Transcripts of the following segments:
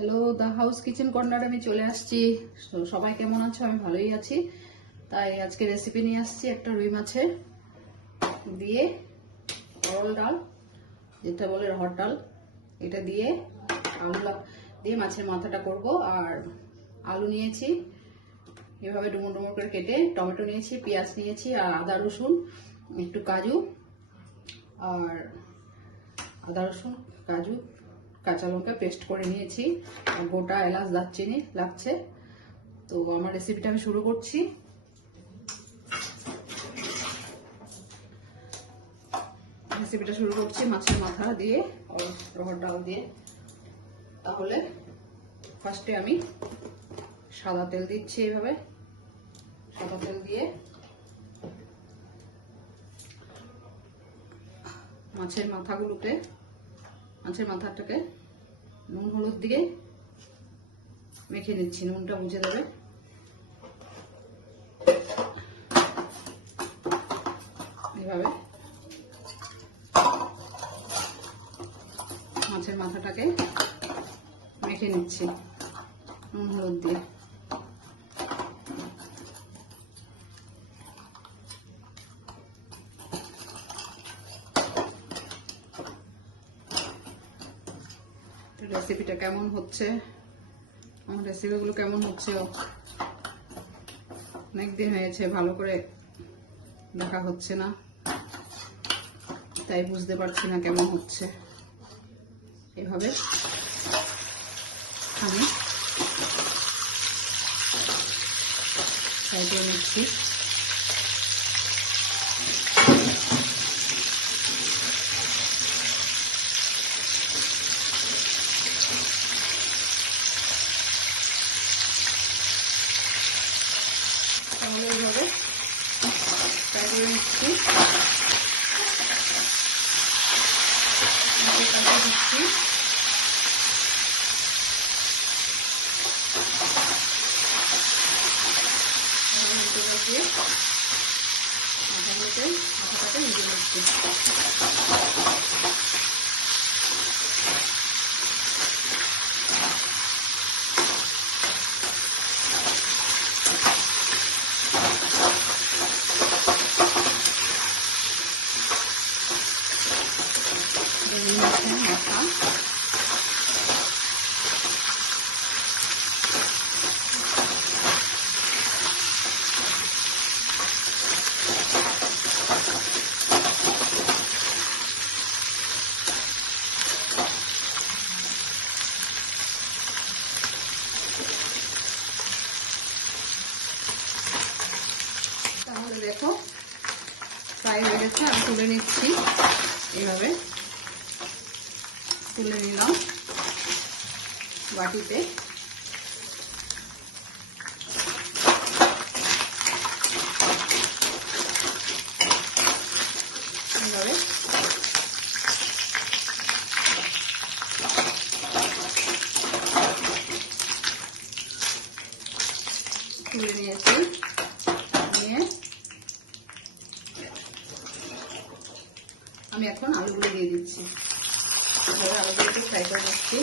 Hello, the house kitchen corner আমি চলে আসছি। সবাই কেমন আছো? আমি ভালোই আছি। তাই আজকে রেসিপি নিয়ে আসছি একটা রুই মাছের দিয়ে অরল ডাল, যেটা বলে রহর ডাল। এটা দিয়ে আলু দিয়ে মাছের মাথাটা করব। আর আলু নিয়েছি এভাবে ডুমো ডুমো করে কেটে, টমেটো নিয়েছি, পেঁয়াজ নিয়েছি, আর আদা রসুন, একটু কাজু, আর আদা রসুন কাজু কাঁচা লঙ্কা পেস্ট করে নিয়েছি, আর গোটা এলাচ দারচিনি লাগছে। তো আমার রেসিপিটা আমি শুরু করছি। মাছের মাথা দিয়ে, রহর ডাল দিয়ে। তাহলে ফার্স্টে আমি সাদা তেল দিচ্ছি। এইভাবে সাদা তেল দিয়ে মাছের মাথাটাকে নুন হলুদ দিয়ে মেখে নিচ্ছি। নুনটা বুঝে দেবে। এইভাবে মাছের মাথাটাকে মেখে নিচ্ছি নুন হলুদ দিয়ে। রেসিপিটা কেমন হচ্ছে, আমার রেসিপিগুলো কেমন হচ্ছে, অনেকদিন হয়েছে, ভালো করে দেখা হচ্ছে না, তাই বুঝতে পারছি না কেমন হচ্ছে। এভাবে আমি সাইডে নিচ্ছি। তাহলে এইভাবে সাইডে নিচ্ছি, দিচ্ছি। মাথাটাকে নিজে নিচ্ছি। মাথা দেখো ফ্রাই হয়ে গেছে। আমি তুলে নিচ্ছি। এইভাবে তুলে নিলাম বাটিতে। এইভাবে তুলে নিয়েছি। নিয়ে আমি এখন আলুগুলো দিয়ে দিচ্ছি। আলুগুলোকে ফ্রাই করে দিচ্ছি।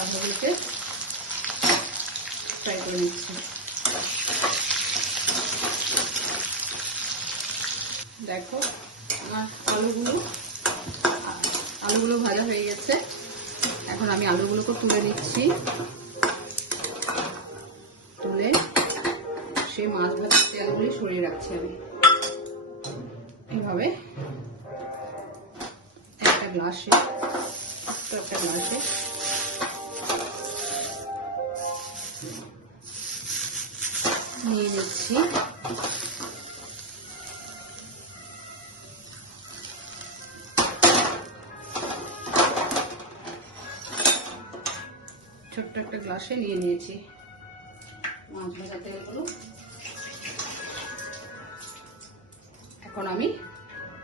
আলুগুলোকে ফ্রাই করে নিচ্ছি। দেখো আমার আলুগুলো ভাজা হয়ে গেছে। এখন আমি আলুগুলোকে তুলে নিচ্ছি। তুলে সে মাছ ভাজার তেলগুলি সরিয়ে রাখছি। আমি এইভাবে একটা গ্লাসে নিয়ে নিচ্ছি। ছোট্ট একটা গ্লাসে নিয়ে নিয়েছি মাছ ভাজা তেলগুলো। এখন আমি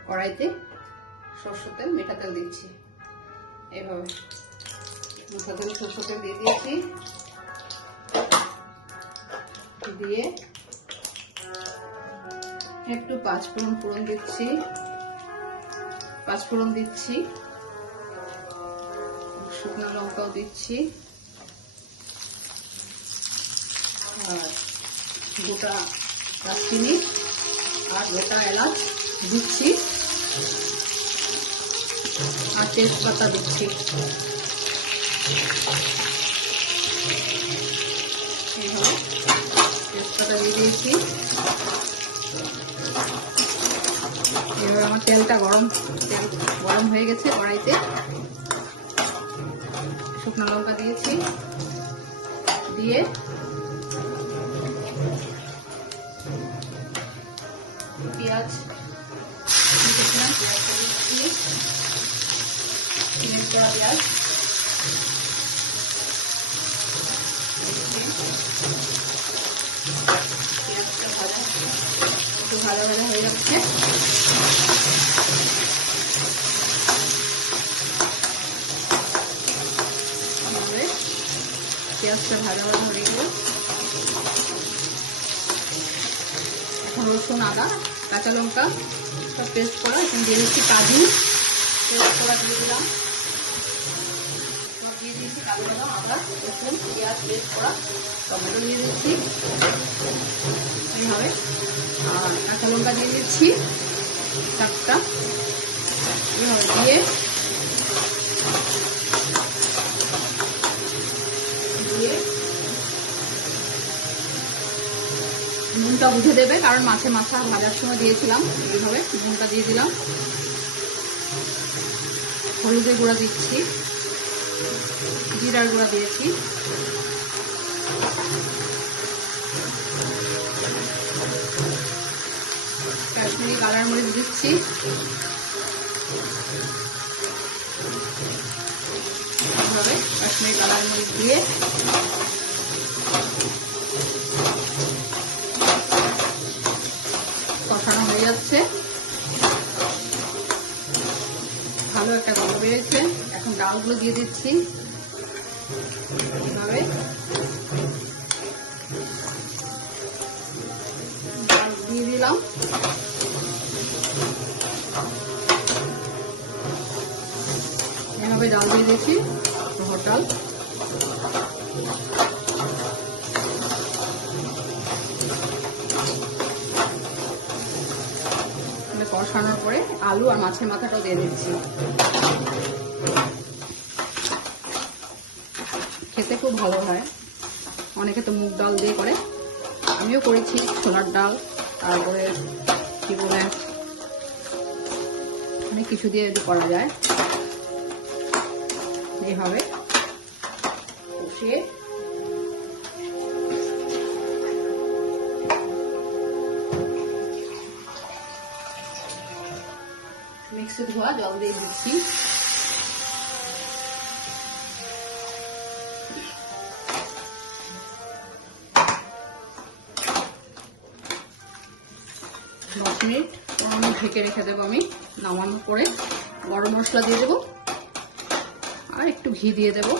কড়াইতে সরষের তেল, মিঠা তেল দিচ্ছি। এইভাবে মিঠা তেল, সরষের তেল দিয়ে দিয়েছি। দিয়ে একটু পাঁচফোড়ন দিচ্ছি, পাঁচফোড়ন দিচ্ছি, শুকনো লঙ্কাও দিচ্ছি, আর গোটা দারচিনি আর গোটা এলাচ দিচ্ছি, আর তেজপাতা দিচ্ছি। এইভাবে তেজপাতা দিয়ে দিয়েছি। এবার আমার তেলটা গরম হয়ে গেছে কড়াইতে। শুকনো লঙ্কা দিয়েছি, দিয়ে পেঁয়াজ দিয়েছিলাম, পেঁয়াজটা দিচ্ছি, মিক্স করা পেঁয়াজ পেঁয়াজটা একটু ভাজা হয়ে যাচ্ছে। পেঁয়াজটা ভাজা হয়ে গেল। এখন রসুন, আদা, কাঁচা লঙ্কা সব পেস্ট করা, এখন দিয়ে দিচ্ছি কাজু পেস্ট করা দিয়ে দিলাম, সব দিয়ে দিচ্ছি কাজু বাদাম, আদা, রসুন, পেঁয়াজ পেস্ট করা টমেটো দিয়ে দিচ্ছি এইভাবে, আর কাঁচা লঙ্কা দিয়ে দিচ্ছি 4টা এইভাবে দিয়ে নুনটা বুঝে দেবে, কারণ মাছে মাথা ভাজার সময় দিয়েছিলাম। এইভাবে নুনটা দিয়ে দিলাম, হলুদের গুঁড়া দিচ্ছি, জিরার গুঁড়া দিয়েছি, কাশ্মীরি কালার মরিচ দিচ্ছি, এইভাবে কাশ্মীরি কালার মরিচ দিয়ে কষানো হয়ে যাচ্ছে। ভালো একটা গন্ধ বেরিয়েছে। এখন ডালগুলো দিয়ে দিচ্ছি এইভাবে, ডাল দিয়ে দিলাম, এভাবে ডাল দিয়ে দিচ্ছি, রহর ডাল। কষানোর পরে আলু আর মাছের মাথাটাও দিয়ে দিচ্ছি। খেতে খুব ভালো হয়। অনেকে তো মুগ ডাল দিয়ে করে, আমিও করেছি ছোলার ডাল, তারপরে কি বলে অনেক কিছু দিয়ে যদি করা যায়। এইভাবে কষিয়ে মিক্সি ধোয়া জল দিয়ে দিচ্ছি। মিনিট ঢেকে রেখে দেবো আমি। নামানোর পরে গরম মশলা দিয়ে দেবো আর একটু ঘি দিয়ে দেবো,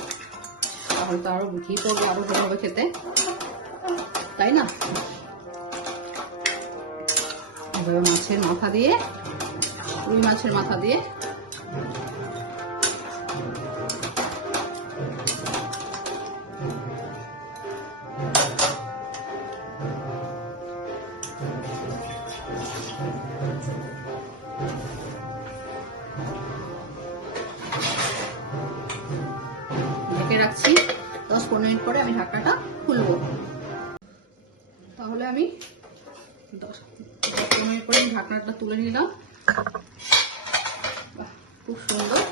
তাহলে তো আরো ঘি পড়বে, আরো ভালো হবে খেতে, তাই না? এভাবে মাছের মাথা দিয়ে, রুই মাছের মাথা দিয়ে ঢেকে রাখছি। 10-15 মিনিট পরে আমি ঢাকনাটা খুলবো। তাহলে আমি 10-15 মিনিট পরে ঢাকনাটা তুলে নিলাম। খুব সুন্দর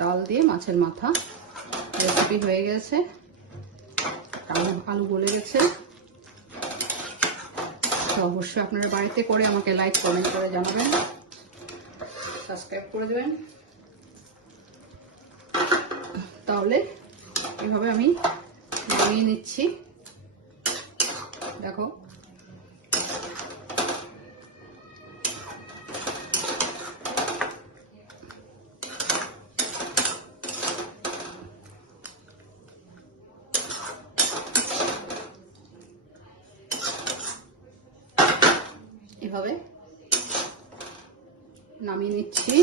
ডাল দিয়ে মাছের মাথা রেসিপি হয়ে গেছে। আলু গলে গেছে। তো অবশ্যই আপনারা বাড়িতে করে আমাকে লাইক কমেন্ট করে জানাবেন, সাবস্ক্রাইব করে দেবেন। তাহলে এভাবে আমি নামিয়ে নিচ্ছি। দেখো নামিয়ে নিচ্ছি।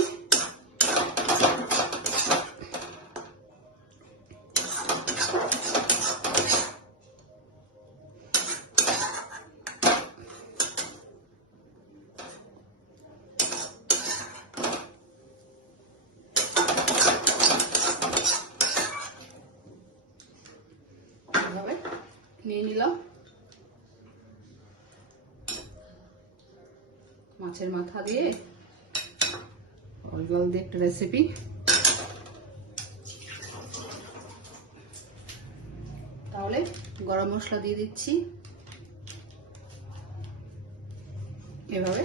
এভাবে নিয়ে নিলাম মাছের মাথা দিয়ে অরিজিনাল দিয়ে একটা রেসিপি। তাহলে গরম মশলা দিয়ে দিচ্ছি এভাবে,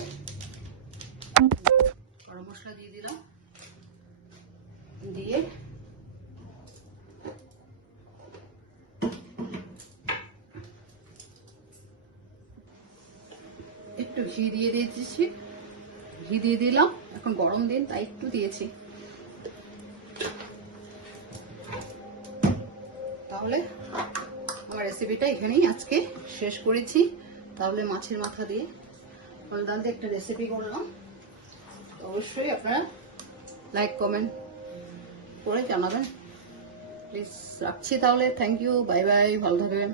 গরম মশলা দিয়ে দিলাম, দিয়ে একটু ঘি দিয়ে দিয়েছি, ঘি দিয়ে দিলাম, এখন গরম দিন তাই একটু দিয়েছি। তাহলে আমার রেসিপিটা এখানেই আজকে শেষ করেছি। তাহলে মাছের মাথা দিয়ে ফল ডাল দিয়ে একটা রেসিপি করলাম। অবশ্যই আপনারা লাইক কমেন্ট করে জানাবেন প্লিজ। রাখছি তাহলে, থ্যাংক ইউ, বাই বাই, ভালো থাকবেন।